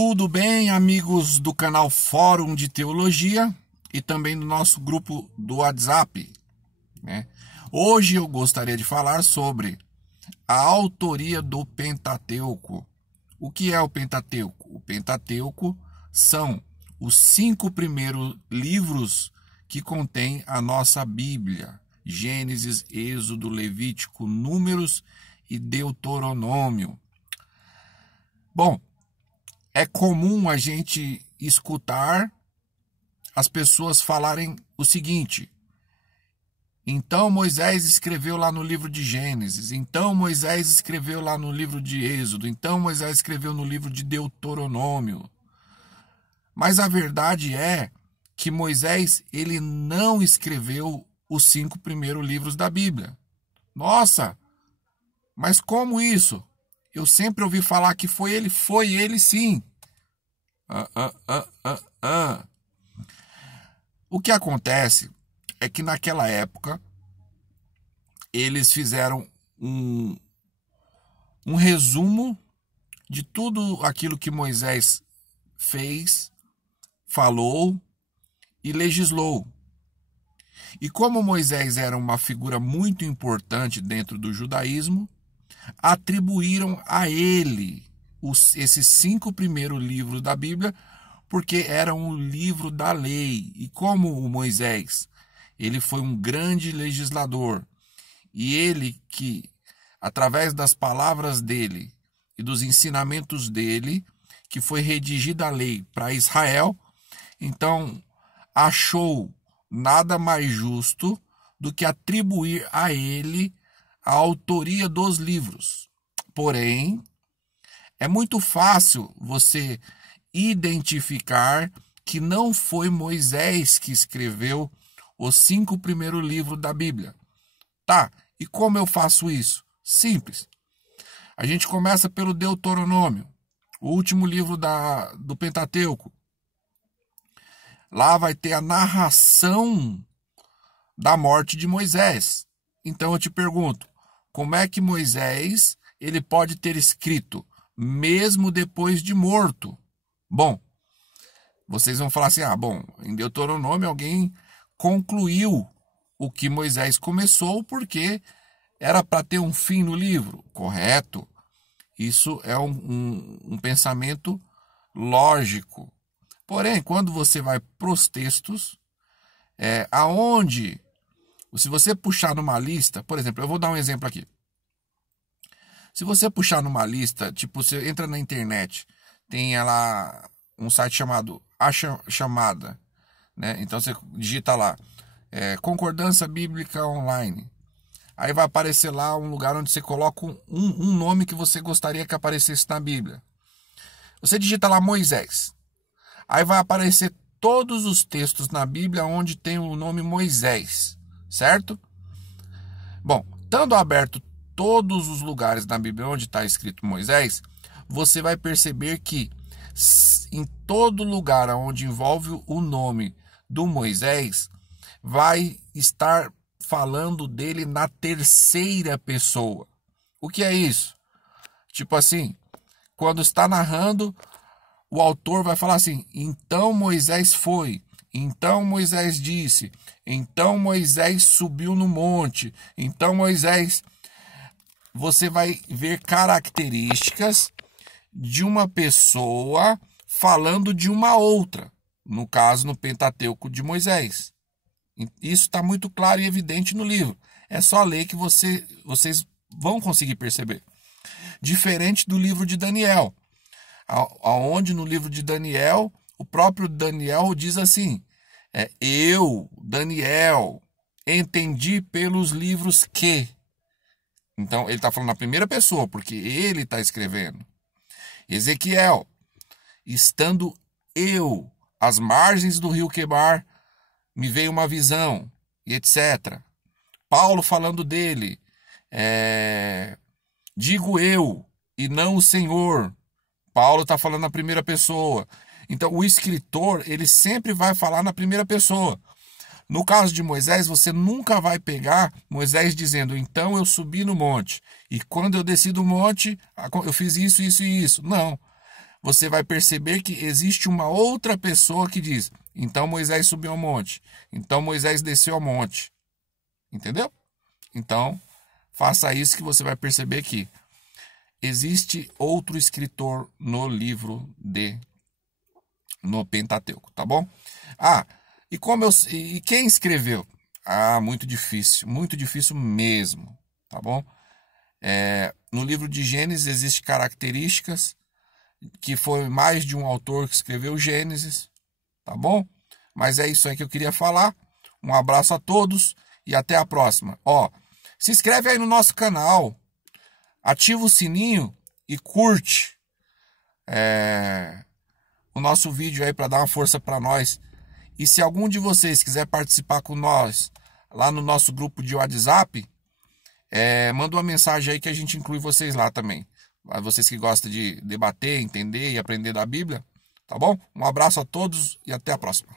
Tudo bem, amigos do canal Fórum de Teologia e também do nosso grupo do WhatsApp, né? Hoje eu gostaria de falar sobre a autoria do Pentateuco. O que é o Pentateuco? O Pentateuco são os 5 primeiros livros que contém a nossa Bíblia: Gênesis, Êxodo, Levítico, Números e Deuteronômio. Bom, é comum a gente escutar as pessoas falarem o seguinte: então Moisés escreveu lá no livro de Gênesis, então Moisés escreveu lá no livro de Êxodo, então Moisés escreveu no livro de Deuteronômio. Mas a verdade é que Moisés, ele não escreveu os 5 primeiros livros da Bíblia. Nossa, mas como isso? Eu sempre ouvi falar que foi ele sim. O que acontece é que naquela época eles fizeram um resumo de tudo aquilo que Moisés fez, falou e legislou. E como Moisés era uma figura muito importante dentro do judaísmo, atribuíram a ele esses 5 primeiros livros da Bíblia, porque eram o livro da lei. E como o Moisés, ele foi um grande legislador, e ele que, através das palavras dele e dos ensinamentos dele, que foi redigida a lei para Israel, então achou nada mais justo do que atribuir a ele a autoria dos livros. Porém, é muito fácil você identificar que não foi Moisés que escreveu os 5 primeiros livros da Bíblia. Tá, e como eu faço isso? Simples. A gente começa pelo Deuteronômio, o último livro do Pentateuco. Lá vai ter a narração da morte de Moisés. Então eu te pergunto, como é que Moisés ele pode ter escrito mesmo depois de morto? Bom, vocês vão falar assim: em Deuteronômio alguém concluiu o que Moisés começou porque era para ter um fim no livro. Correto. Isso é um pensamento lógico. Porém, quando você vai para os textos, se você puxar numa lista, por exemplo, eu vou dar um exemplo aqui. Se você puxar numa lista, tipo, você entra na internet, tem lá um site chamado A Chamada, né? Então você digita lá, Concordância Bíblica Online. Aí vai aparecer lá um lugar onde você coloca um nome que você gostaria que aparecesse na Bíblia. Você digita lá Moisés. Aí vai aparecer todos os textos na Bíblia onde tem o nome Moisés, certo? Bom, estando aberto todos os lugares na Bíblia onde está escrito Moisés, você vai perceber que em todo lugar onde envolve o nome do Moisés, vai estar falando dele na terceira pessoa. O que é isso? Tipo assim, quando está narrando, o autor vai falar assim: então Moisés foi, então Moisés disse, então Moisés subiu no monte, então Moisés... Você vai ver características de uma pessoa falando de uma outra, no caso no Pentateuco de Moisés. Isso está muito claro e evidente no livro. É só ler que vocês vão conseguir perceber. Diferente do livro de Daniel, onde no livro de Daniel, o próprio Daniel diz assim: eu, Daniel, entendi pelos livros que... Então, ele está falando na primeira pessoa, porque ele está escrevendo. Ezequiel, estando eu às margens do rio Quebar, me veio uma visão, e etc. Paulo falando dele, digo eu, e não o Senhor. Paulo está falando na primeira pessoa. Então, o escritor, ele sempre vai falar na primeira pessoa. No caso de Moisés, você nunca vai pegar Moisés dizendo: então eu subi no monte, e quando eu desci do monte, eu fiz isso, isso e isso. Não. você vai perceber que existe uma outra pessoa que diz: então Moisés subiu ao monte, então Moisés desceu ao monte. Entendeu? Então, faça isso que você vai perceber que existe outro escritor no no Pentateuco, tá bom? E quem escreveu? Muito difícil mesmo, tá bom? No livro de Gênesis existem características que foi mais de um autor que escreveu Gênesis, tá bom? Mas é isso aí que eu queria falar. Um abraço a todos e até a próxima. Se inscreve aí no nosso canal, ativa o sininho e curte o nosso vídeo aí para dar uma força para nós. E se algum de vocês quiser participar com nós lá no nosso grupo de WhatsApp, manda uma mensagem aí que a gente inclui vocês lá também. Vocês que gostam de debater, entender e aprender da Bíblia, tá bom? Um abraço a todos e até a próxima.